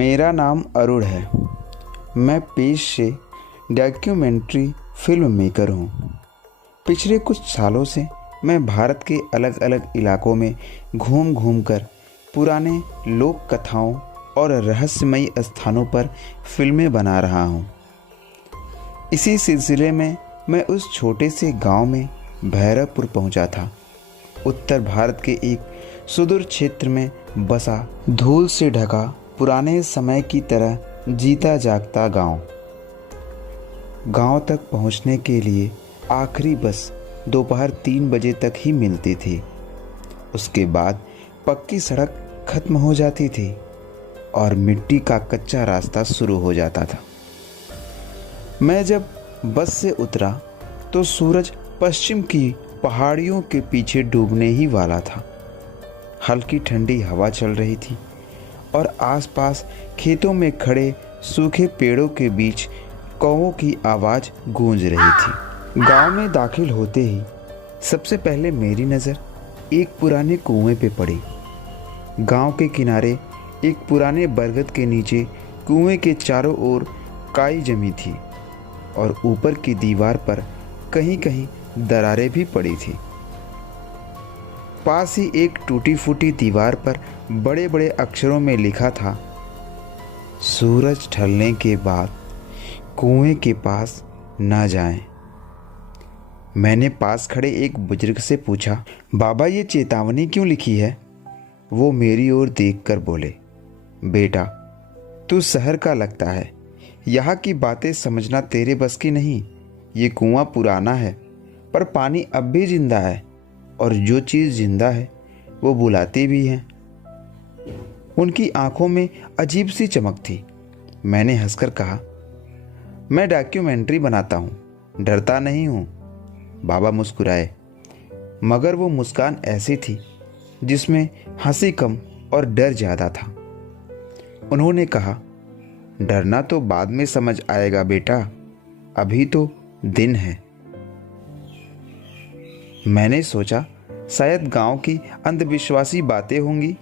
मेरा नाम अरुण है। मैं पेश से डॉक्यूमेंट्री फिल्म मेकर हूँ। पिछले कुछ सालों से मैं भारत के अलग अलग इलाकों में घूम घूम कर पुराने लोक कथाओं और रहस्यमयी स्थानों पर फिल्में बना रहा हूँ। इसी सिलसिले में मैं उस छोटे से गांव में भैरवपुर पहुँचा था। उत्तर भारत के एक सुदूर क्षेत्र में बसा धूल से ढका पुराने समय की तरह जीता जागता गांव तक पहुंचने के लिए आखिरी बस दोपहर 3 बजे तक ही मिलती थी। उसके बाद पक्की सड़क खत्म हो जाती थी और मिट्टी का कच्चा रास्ता शुरू हो जाता था। मैं जब बस से उतरा तो सूरज पश्चिम की पहाड़ियों के पीछे डूबने ही वाला था। हल्की ठंडी हवा चल रही थी और आसपास खेतों में खड़े सूखे पेड़ों के बीच कौवों की आवाज़ गूंज रही थी। गांव में दाखिल होते ही सबसे पहले मेरी नज़र एक पुराने कुएं पे पड़ी। गांव के किनारे एक पुराने बरगद के नीचे कुएं के चारों ओर काई जमी थी और ऊपर की दीवार पर कहीं कहीं दरारें भी पड़ी थी। पास ही एक टूटी फूटी दीवार पर बड़े बड़े अक्षरों में लिखा था, सूरज ढलने के बाद कुएं के पास न जाएं। मैंने पास खड़े एक बुजुर्ग से पूछा, बाबा ये चेतावनी क्यों लिखी है? वो मेरी ओर देखकर बोले, बेटा तू शहर का लगता है, यहाँ की बातें समझना तेरे बस की नहीं। ये कुआं पुराना है पर पानी अब भी जिंदा है और जो चीज़ जिंदा है वो बुलाती भी है। उनकी आंखों में अजीब सी चमक थी। मैंने हंसकर कहा, मैं डॉक्यूमेंट्री बनाता हूँ, डरता नहीं हूँ। बाबा मुस्कुराए, मगर वो मुस्कान ऐसी थी जिसमें हंसी कम और डर ज़्यादा था। उन्होंने कहा, डरना तो बाद में समझ आएगा बेटा, अभी तो दिन है। मैंने सोचा शायद गांव की अंधविश्वासी बातें होंगी।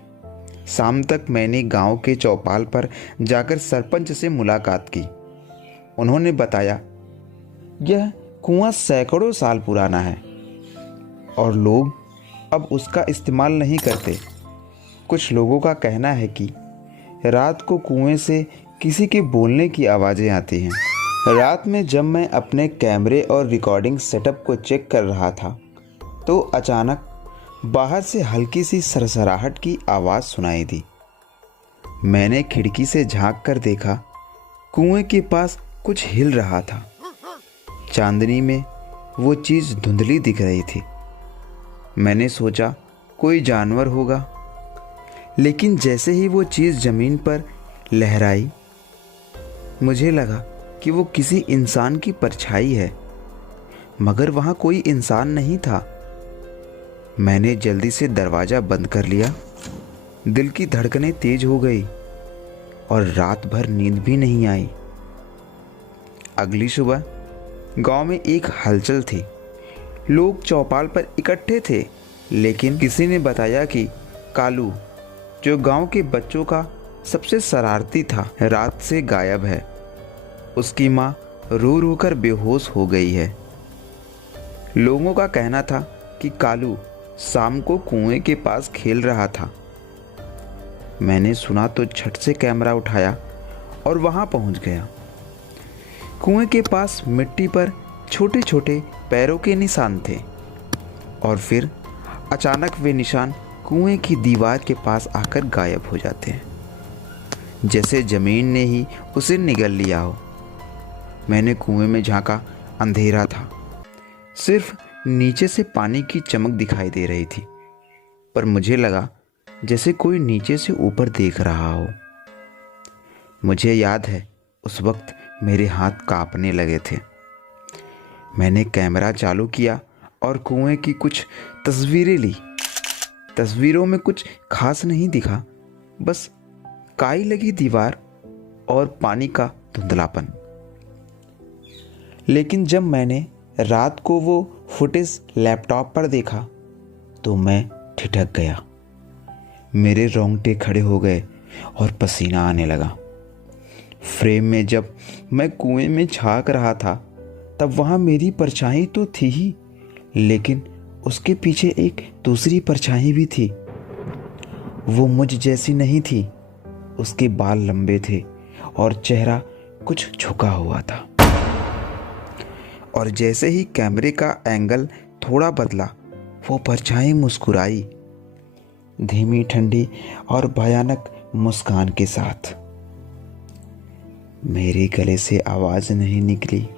शाम तक मैंने गांव के चौपाल पर जाकर सरपंच से मुलाकात की। उन्होंने बताया, यह कुआं सैकड़ों साल पुराना है और लोग अब उसका इस्तेमाल नहीं करते। कुछ लोगों का कहना है कि रात को कुएं से किसी के बोलने की आवाज़ें आती हैं। रात में जब मैं अपने कैमरे और रिकॉर्डिंग सेटअप को चेक कर रहा था तो अचानक बाहर से हल्की सी सरसराहट की आवाज़ सुनाई दी। मैंने खिड़की से झांक कर देखा, कुएं के पास कुछ हिल रहा था। चांदनी में वो चीज़ धुंधली दिख रही थी। मैंने सोचा कोई जानवर होगा, लेकिन जैसे ही वो चीज़ ज़मीन पर लहराई मुझे लगा कि वो किसी इंसान की परछाई है, मगर वहाँ कोई इंसान नहीं था। मैंने जल्दी से दरवाज़ा बंद कर लिया। दिल की धड़कनें तेज हो गई और रात भर नींद भी नहीं आई। अगली सुबह गांव में एक हलचल थी। लोग चौपाल पर इकट्ठे थे, लेकिन किसी ने बताया कि कालू, जो गांव के बच्चों का सबसे शरारती था, रात से गायब है। उसकी माँ रो रो कर बेहोश हो गई है। लोगों का कहना था कि कालू शाम को कुएं के पास खेल रहा था। मैंने सुना तो झट से कैमरा उठाया और वहां पहुंच गया। कुएं के पास मिट्टी पर छोटे छोटे पैरों के निशान थे और फिर अचानक वे निशान कुएं की दीवार के पास आकर गायब हो जाते हैं, जैसे ज़मीन ने ही उसे निगल लिया हो। मैंने कुएं में झांका, अंधेरा था, सिर्फ नीचे से पानी की चमक दिखाई दे रही थी, पर मुझे लगा जैसे कोई नीचे से ऊपर देख रहा हो। मुझे याद है उस वक्त मेरे हाथ कांपने लगे थे। मैंने कैमरा चालू किया और कुएं की कुछ तस्वीरें ली। तस्वीरों में कुछ खास नहीं दिखा, बस काई लगी दीवार और पानी का धुंधलापन। लेकिन जब मैंने रात को वो फुटेज लैपटॉप पर देखा तो मैं ठिठक गया। मेरे रोंगटे खड़े हो गए और पसीना आने लगा। फ्रेम में जब मैं कुएं में झांक रहा था तब वहाँ मेरी परछाई तो थी ही, लेकिन उसके पीछे एक दूसरी परछाई भी थी। वो मुझ जैसी नहीं थी। उसके बाल लंबे थे और चेहरा कुछ झुका हुआ था। और जैसे ही कैमरे का एंगल थोड़ा बदला, वो परछाई मुस्कुराई, धीमी, ठंडी और भयानक मुस्कान के साथ। मेरे गले से आवाज़ नहीं निकली।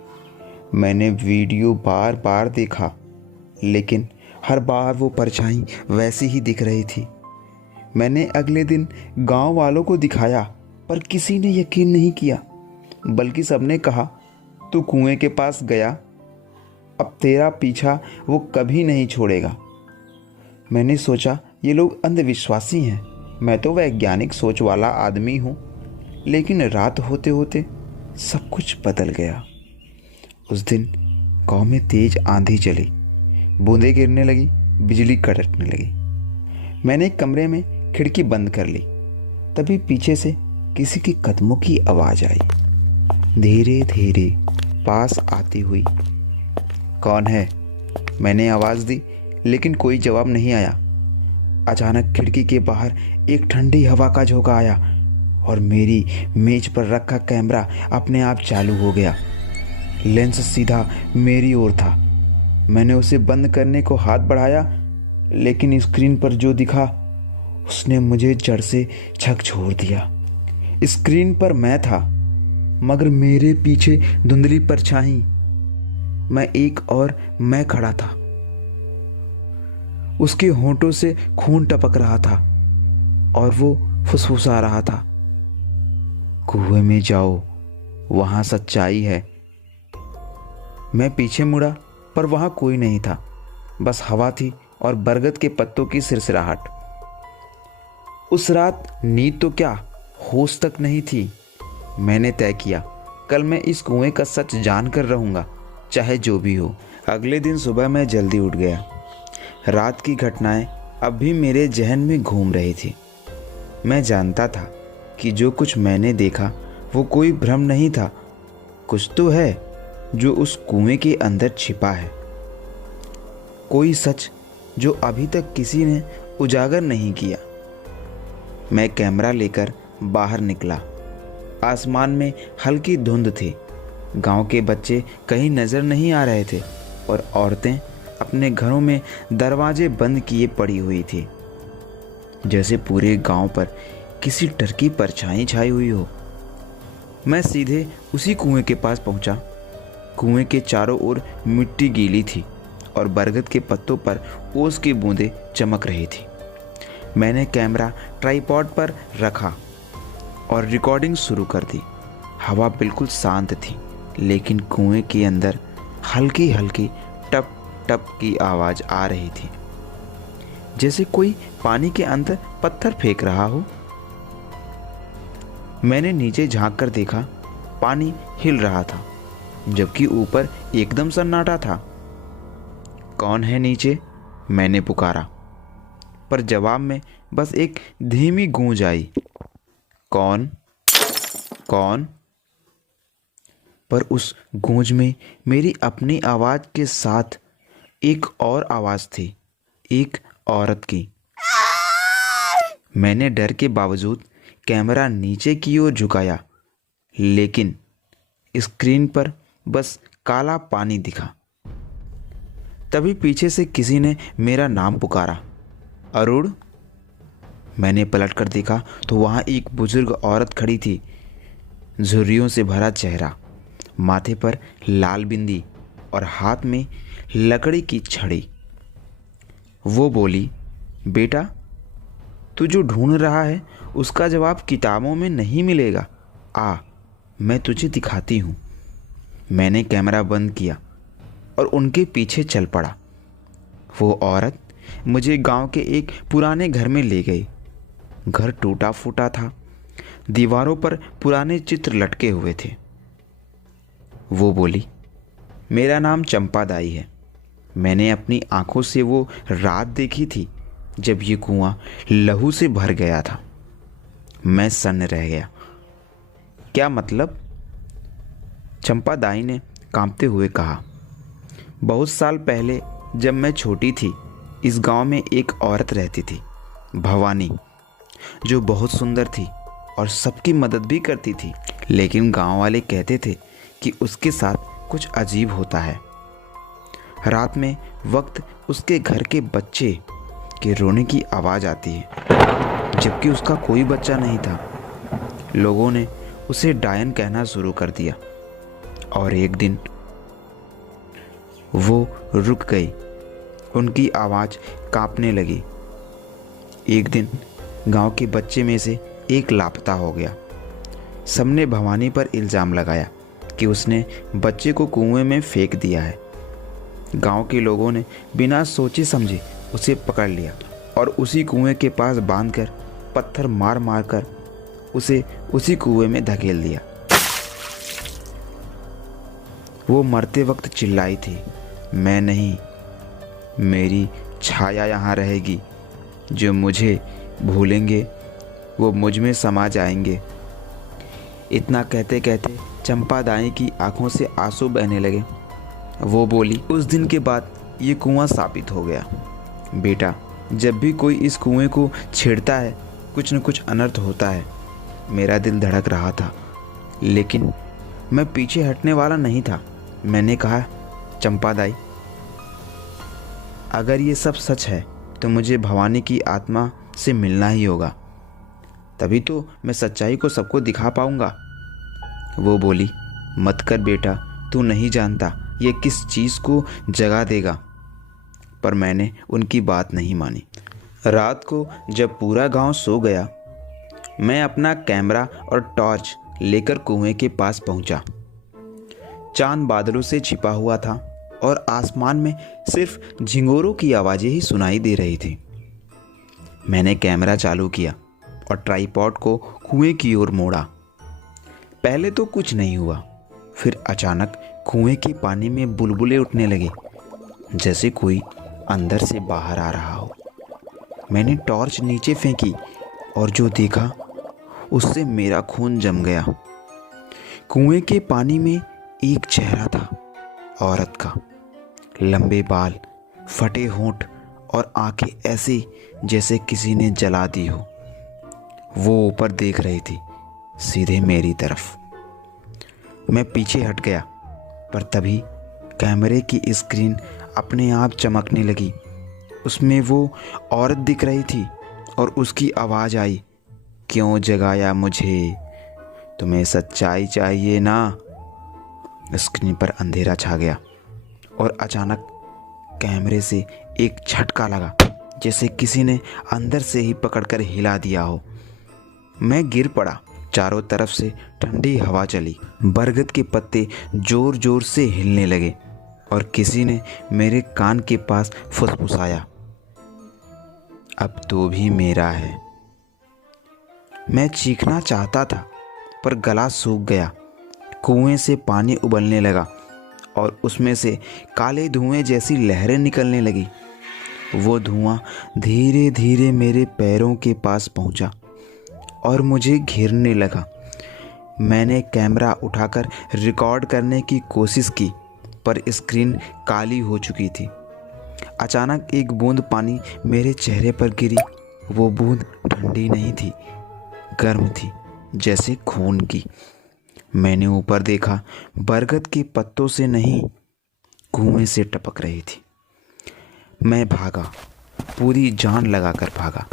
मैंने वीडियो बार बार देखा, लेकिन हर बार वो परछाई वैसी ही दिख रही थी। मैंने अगले दिन गांव वालों को दिखाया, पर किसी ने यकीन नहीं किया, बल्कि सबने कहा तू कुएं के पास गया, अब तेरा पीछा वो कभी नहीं छोड़ेगा। मैंने सोचा ये लोग अंधविश्वासी हैं, मैं तो वैज्ञानिक सोच वाला आदमी हूँ। लेकिन रात होते होते सब कुछ बदल गया। उस दिन गांव में तेज आंधी चली, बूंदें गिरने लगी, बिजली कड़कने लगी। मैंने एक कमरे में खिड़की बंद कर ली। तभी पीछे से किसी के कदमों की आवाज़ आई, धीरे धीरे पास आती हुई। कौन है? मैंने आवाज़ दी, लेकिन कोई जवाब नहीं आया। अचानक खिड़की के बाहर एक ठंडी हवा का झोंका आया और मेरी मेज पर रखा कैमरा अपने आप चालू हो गया। लेंस सीधा मेरी ओर था। मैंने उसे बंद करने को हाथ बढ़ाया, लेकिन स्क्रीन पर जो दिखा उसने मुझे जड़ से झकझोर दिया। स्क्रीन पर मैं था, मगर मेरे पीछे धुंधली परछाई। मैं खड़ा था। उसके होंठों से खून टपक रहा था और वो फुसफुसा रहा था, कुएं में जाओ, वहां सच्चाई है। मैं पीछे मुड़ा, पर वहां कोई नहीं था, बस हवा थी और बरगद के पत्तों की सिरसिराहट। उस रात नींद तो क्या, होश तक नहीं थी। मैंने तय किया, कल मैं इस कुएं का सच जानकर रहूंगा, चाहे जो भी हो। अगले दिन सुबह मैं जल्दी उठ गया। रात की घटनाएं अब भी मेरे जहन में घूम रही थी। मैं जानता था कि जो कुछ मैंने देखा वो कोई भ्रम नहीं था। कुछ तो है जो उस कुएं के अंदर छिपा है, कोई सच जो अभी तक किसी ने उजागर नहीं किया। मैं कैमरा लेकर बाहर निकला। आसमान में हल्की धुंध थी। गांव के बच्चे कहीं नजर नहीं आ रहे थे और औरतें अपने घरों में दरवाजे बंद किए पड़ी हुई थी, जैसे पूरे गांव पर किसी डर की परछाई छाई हुई हो। मैं सीधे उसी कुएं के पास पहुंचा। कुएं के चारों ओर मिट्टी गीली थी और बरगद के पत्तों पर ओस की बूंदें चमक रही थी। मैंने कैमरा ट्राइपॉड पर रखा और रिकॉर्डिंग शुरू कर दी। हवा बिल्कुल शांत थी, लेकिन कुएं के अंदर हल्की हल्की टप टप की आवाज़ आ रही थी, जैसे कोई पानी के अंदर पत्थर फेंक रहा हो। मैंने नीचे झांक कर देखा, पानी हिल रहा था, जबकि ऊपर एकदम सन्नाटा था। कौन है नीचे? मैंने पुकारा, पर जवाब में बस एक धीमी गूंज आई, कौन कौन। पर उस गूंज में मेरी अपनी आवाज़ के साथ एक और आवाज़ थी, एक औरत की। मैंने डर के बावजूद कैमरा नीचे की ओर झुकाया, लेकिन स्क्रीन पर बस काला पानी दिखा। तभी पीछे से किसी ने मेरा नाम पुकारा, अरुण। मैंने पलटकर देखा तो वहाँ एक बुजुर्ग औरत खड़ी थी, झुर्रियों से भरा चेहरा, माथे पर लाल बिंदी और हाथ में लकड़ी की छड़ी। वो बोली, बेटा, तू जो ढूंढ रहा है उसका जवाब किताबों में नहीं मिलेगा। आ, मैं तुझे दिखाती हूँ। मैंने कैमरा बंद किया और उनके पीछे चल पड़ा। वो औरत मुझे गांव के एक पुराने घर में ले गई। घर टूटा फूटा था, दीवारों पर पुराने चित्र लटके हुए थे। वो बोली, मेरा नाम चंपा दाई है। मैंने अपनी आंखों से वो रात देखी थी जब ये कुआं लहू से भर गया था। मैं सन्न रह गया। क्या मतलब? चंपा दाई ने कांपते हुए कहा। बहुत साल पहले जब मैं छोटी थी, इस गांव में एक औरत रहती थी, भवानी, जो बहुत सुंदर थी और सबकी मदद भी करती थी। लेकिन गांव वाले कहते थे कि उसके साथ कुछ अजीब होता है। रात में वक्त उसके घर के बच्चे के रोने की आवाज़ आती है, जबकि उसका कोई बच्चा नहीं था। लोगों ने उसे डायन कहना शुरू कर दिया और एक दिन वो रुक गई। उनकी आवाज़ कांपने लगी। एक दिन गांव के बच्चे में से एक लापता हो गया। सबने भवानी पर इल्ज़ाम लगाया कि उसने बच्चे को कुएं में फेंक दिया है। गांव के लोगों ने बिना सोचे समझे उसे पकड़ लिया और उसी कुएं के पास बांधकर पत्थर मार मार कर उसे उसी कुएं में धकेल दिया। वो मरते वक्त चिल्लाई थी, मैं नहीं, मेरी छाया यहाँ रहेगी। जो मुझे भूलेंगे वो मुझ में समा जाएंगे। इतना कहते कहते चंपा दाई की आंखों से आंसू बहने लगे। वो बोली, उस दिन के बाद ये कुआं साबित हो गया। बेटा, जब भी कोई इस कुएं को छेड़ता है, कुछ न कुछ अनर्थ होता है। मेरा दिल धड़क रहा था, लेकिन मैं पीछे हटने वाला नहीं था। मैंने कहा, चंपा दाई, अगर ये सब सच है तो मुझे भवानी की आत्मा से मिलना ही होगा, तभी तो मैं सच्चाई को सबको दिखा पाऊंगा। वो बोली, मत कर बेटा, तू नहीं जानता ये किस चीज़ को जगा देगा। पर मैंने उनकी बात नहीं मानी। रात को जब पूरा गांव सो गया, मैं अपना कैमरा और टॉर्च लेकर कुएं के पास पहुंचा। चांद बादलों से छिपा हुआ था और आसमान में सिर्फ झिंगोरों की आवाज़ें ही सुनाई दे रही थी। मैंने कैमरा चालू किया और ट्राइपॉड को कुएं की ओर मोड़ा। पहले तो कुछ नहीं हुआ, फिर अचानक कुएं के पानी में बुलबुले उठने लगे, जैसे कोई अंदर से बाहर आ रहा हो। मैंने टॉर्च नीचे फेंकी और जो देखा उससे मेरा खून जम गया। कुएं के पानी में एक चेहरा था, औरत का। लंबे बाल, फटे होंठ और आंखें ऐसी जैसे किसी ने जला दी हो। वो ऊपर देख रही थी, सीधे मेरी तरफ। मैं पीछे हट गया, पर तभी कैमरे की स्क्रीन अपने आप चमकने लगी। उसमें वो औरत दिख रही थी और उसकी आवाज़ आई, क्यों जगाया मुझे? तुम्हें सच्चाई चाहिए ना? स्क्रीन पर अंधेरा छा गया और अचानक कैमरे से एक झटका लगा, जैसे किसी ने अंदर से ही पकड़कर हिला दिया हो। मैं गिर पड़ा। चारों तरफ से ठंडी हवा चली। बरगद के पत्ते जोर जोर से हिलने लगे और किसी ने मेरे कान के पास फुसफुसाया, अब तो भी मेरा है। मैं चीखना चाहता था, पर गला सूख गया। कुएं से पानी उबलने लगा और उसमें से काले धुएं जैसी लहरें निकलने लगी। वो धुआं धीरे धीरे मेरे पैरों के पास पहुंचा और मुझे घेरने लगा। मैंने कैमरा उठाकर रिकॉर्ड करने की कोशिश की, पर स्क्रीन काली हो चुकी थी। अचानक एक बूंद पानी मेरे चेहरे पर गिरी। वो बूंद ठंडी नहीं थी, गर्म थी, जैसे खून की। मैंने ऊपर देखा, बरगद के पत्तों से नहीं, कुएं से टपक रही थी। मैं भागा, पूरी जान लगाकर भागा।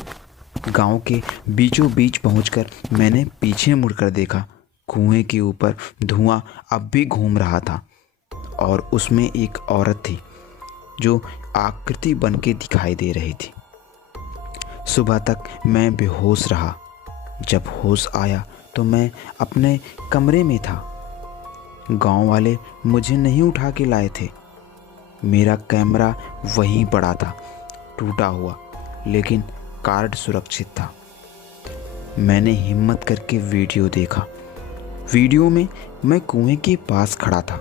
गांव के बीचों बीच पहुंचकर मैंने पीछे मुड़कर देखा। कुएं के ऊपर धुआं अब भी घूम रहा था और उसमें एक औरत थी जो आकृति बन के दिखाई दे रही थी। सुबह तक मैं बेहोश रहा। जब होश आया तो मैं अपने कमरे में था। गांव वाले मुझे नहीं उठा के लाए थे। मेरा कैमरा वहीं पड़ा था, टूटा हुआ, लेकिन कार्ड सुरक्षित था। मैंने हिम्मत करके वीडियो देखा। वीडियो में मैं कुएं के पास खड़ा था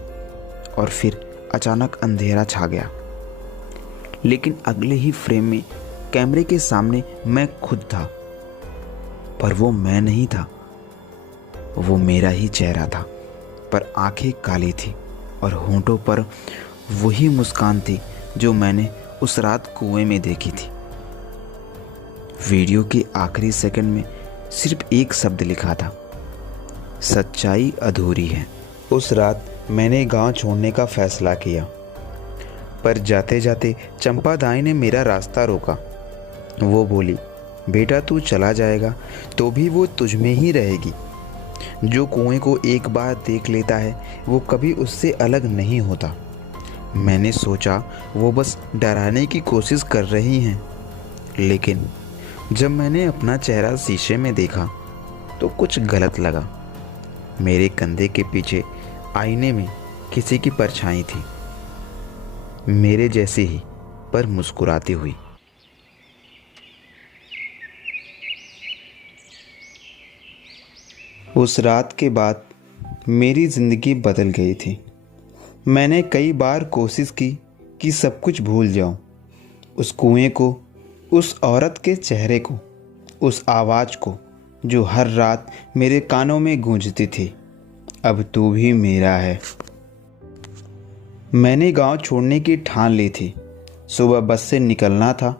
और फिर अचानक अंधेरा छा गया। लेकिन अगले ही फ्रेम में कैमरे के सामने मैं खुद था, पर वो मैं नहीं था। वो मेरा ही चेहरा था, पर आंखें काली थी और होंठों पर वही मुस्कान थी जो मैंने उस रात कुएं में देखी थी। वीडियो के आखिरी सेकंड में सिर्फ एक शब्द लिखा था, सच्चाई अधूरी है। उस रात मैंने गांव छोड़ने का फैसला किया, पर जाते जाते चंपा दाई ने मेरा रास्ता रोका। वो बोली, बेटा तू चला जाएगा तो भी वो तुझ में ही रहेगी। जो कुएं को एक बार देख लेता है वो कभी उससे अलग नहीं होता। मैंने सोचा वो बस डराने की कोशिश कर रही हैं, लेकिन जब मैंने अपना चेहरा शीशे में देखा तो कुछ गलत लगा। मेरे कंधे के पीछे आईने में किसी की परछाई थी, मेरे जैसे ही पर मुस्कुराती हुई। उस रात के बाद मेरी ज़िंदगी बदल गई थी। मैंने कई बार कोशिश की कि सब कुछ भूल जाऊं, उस कुएं को, उस औरत के चेहरे को, उस आवाज़ को जो हर रात मेरे कानों में गूंजती थी, अब तू भी मेरा है। मैंने गांव छोड़ने की ठान ली थी। सुबह बस से निकलना था,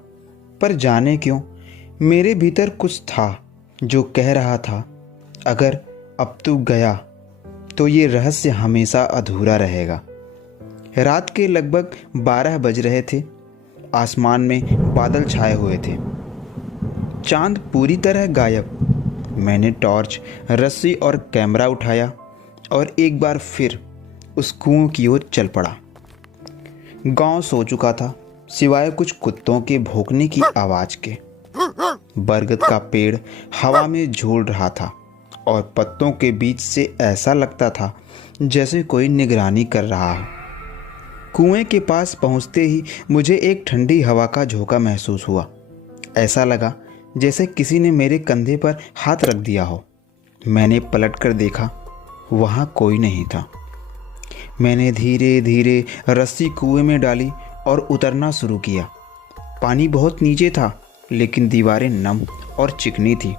पर जाने क्यों मेरे भीतर कुछ था जो कह रहा था, अगर अब तू गया तो ये रहस्य हमेशा अधूरा रहेगा। रात के लगभग 12 बज रहे थे। आसमान में बादल छाए हुए थे, चांद पूरी तरह गायब। मैंने टॉर्च, रस्सी और कैमरा उठाया और एक बार फिर उस कुएं की ओर चल पड़ा। गांव सो चुका था, सिवाय कुछ कुत्तों के भौंकने की आवाज़ के। बरगद का पेड़ हवा में झूल रहा था और पत्तों के बीच से ऐसा लगता था जैसे कोई निगरानी कर रहा हो। कुएं के पास पहुंचते ही मुझे एक ठंडी हवा का झोंका महसूस हुआ। ऐसा लगा जैसे किसी ने मेरे कंधे पर हाथ रख दिया हो। मैंने पलटकर देखा, वहाँ कोई नहीं था। मैंने धीरे धीरे रस्सी कुएं में डाली और उतरना शुरू किया। पानी बहुत नीचे था, लेकिन दीवारें नम और चिकनी थी।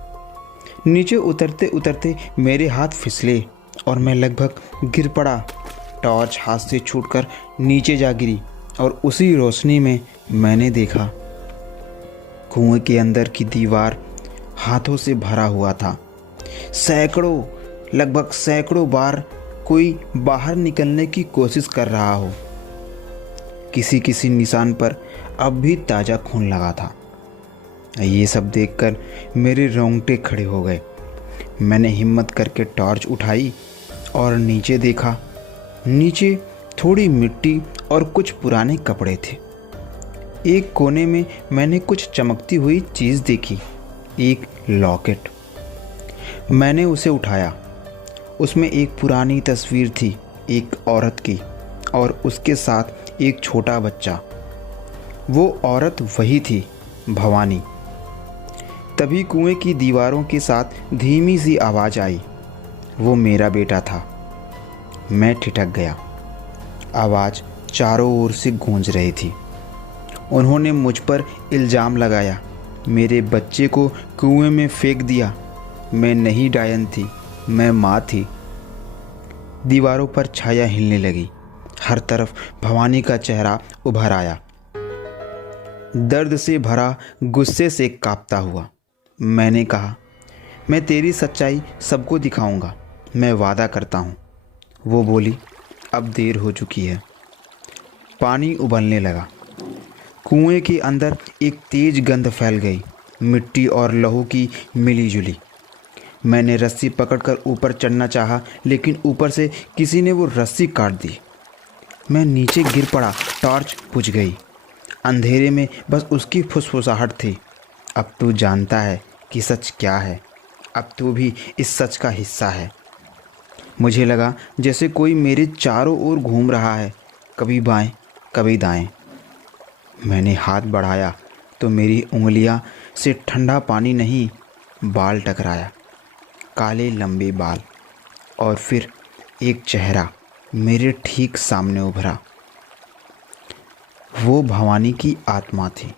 नीचे उतरते उतरते मेरे हाथ फिसले और मैं लगभग गिर पड़ा। टॉर्च हाथ से छूटकर नीचे जा गिरी और उसी रोशनी में मैंने देखा कुएं के अंदर की दीवार हाथों से भरा हुआ था। लगभग सैकड़ों बार कोई बाहर निकलने की कोशिश कर रहा हो। किसी किसी निशान पर अब भी ताज़ा खून लगा था। ये सब देखकर मेरे रोंगटे खड़े हो गए। मैंने हिम्मत करके टॉर्च उठाई और नीचे देखा। नीचे थोड़ी मिट्टी और कुछ पुराने कपड़े थे। एक कोने में मैंने कुछ चमकती हुई चीज़ देखी, एक लॉकेट। मैंने उसे उठाया। उसमें एक पुरानी तस्वीर थी, एक औरत की, और उसके साथ एक छोटा बच्चा। वो औरत वही थी, भवानी। तभी कुएं की दीवारों के साथ धीमी सी आवाज़ आई। वो मेरा बेटा था। मैं ठिठक गया। आवाज़ चारों ओर से गूंज रही थी। उन्होंने मुझ पर इल्ज़ाम लगाया, मेरे बच्चे को कुएं में फेंक दिया। मैं नहीं डायन थी, मैं माँ थी। दीवारों पर छाया हिलने लगी। हर तरफ भवानी का चेहरा उभर आया, दर्द से भरा, गुस्से से कांपता हुआ। मैंने कहा, मैं तेरी सच्चाई सबको दिखाऊंगा, मैं वादा करता हूँ। वो बोली, अब देर हो चुकी है। पानी उबलने लगा। कुएं के अंदर एक तेज गंध फैल गई, मिट्टी और लहू की मिली जुली। मैंने रस्सी पकड़कर ऊपर चढ़ना चाहा, लेकिन ऊपर से किसी ने वो रस्सी काट दी। मैं नीचे गिर पड़ा। टॉर्च बुझ गई। अंधेरे में बस उसकी फुसफुसाहट थी। अब तू जानता है कि सच क्या है। अब तू भी इस सच का हिस्सा है। मुझे लगा जैसे कोई मेरे चारों ओर घूम रहा है, कभी बाएं, कभी दाएं। मैंने हाथ बढ़ाया तो मेरी उंगलियां से ठंडा पानी नहीं, बाल टकराया, काले लंबे बाल। और फिर एक चेहरा मेरे ठीक सामने उभरा। वो भवानी की आत्मा थी।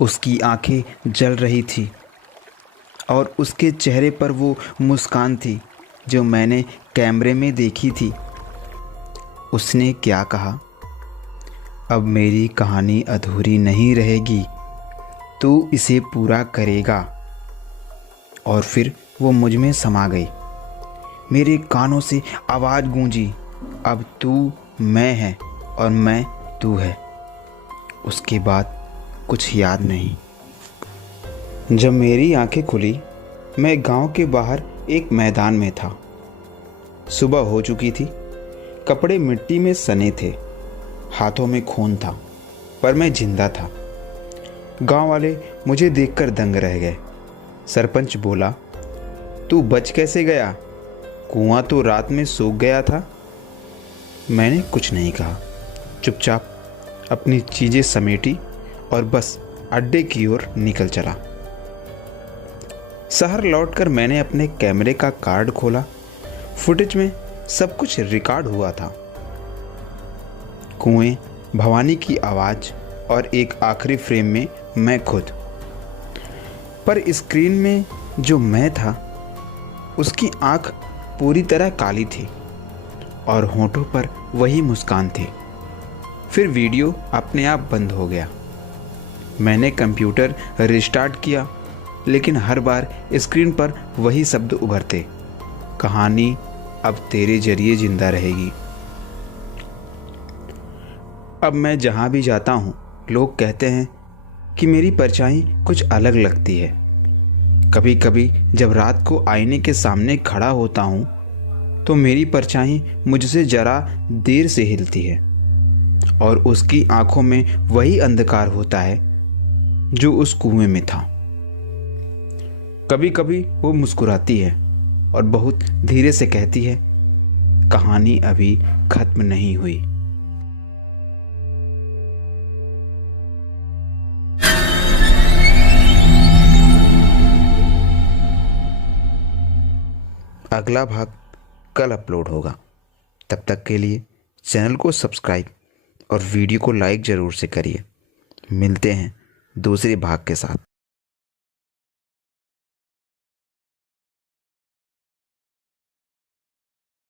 उसकी आंखें जल रही थी और उसके चेहरे पर वो मुस्कान थी जो मैंने कैमरे में देखी थी। उसने क्या कहा, अब मेरी कहानी अधूरी नहीं रहेगी, तू इसे पूरा करेगा। और फिर वो मुझ में समा गई। मेरे कानों से आवाज़ गूंजी, अब तू मैं है और मैं तू है। उसके बाद कुछ याद नहीं। जब मेरी आंखें खुली, मैं गांव के बाहर एक मैदान में था। सुबह हो चुकी थी, कपड़े मिट्टी में सने थे, हाथों में खून था, पर मैं जिंदा था। गांव वाले मुझे देखकर दंग रह गए। सरपंच बोला, तू बच कैसे गया? कुआं तो रात में सूख गया था। मैंने कुछ नहीं कहा, चुपचाप अपनी चीज़ें समेटी और बस अड्डे की ओर निकल चला। शहर लौटकर मैंने अपने कैमरे का कार्ड खोला। फुटेज में सब कुछ रिकॉर्ड हुआ था। कुएं, भवानी की आवाज़ और एक आखिरी फ्रेम में मैं खुद। पर स्क्रीन में जो मैं था, उसकी आंख पूरी तरह काली थी और होंठों पर वही मुस्कान थी। फिर वीडियो अपने आप बंद हो गया। मैंने कंप्यूटर रिस्टार्ट किया, लेकिन हर बार स्क्रीन पर वही शब्द उभरते, कहानी अब तेरे जरिए जिंदा रहेगी। अब मैं जहाँ भी जाता हूँ, लोग कहते हैं कि मेरी परछाई कुछ अलग लगती है। कभी कभी जब रात को आईने के सामने खड़ा होता हूँ, तो मेरी परछाई मुझसे जरा देर से हिलती है और उसकी आंखों में वही अंधकार होता है जो उस कुएं में था। कभी कभी वो मुस्कुराती है और बहुत धीरे से कहती है, कहानी अभी खत्म नहीं हुई। अगला भाग कल अपलोड होगा। तब तक के लिए चैनल को सब्सक्राइब और वीडियो को लाइक ज़रूर से करिए। मिलते हैं दूसरे भाग के साथ।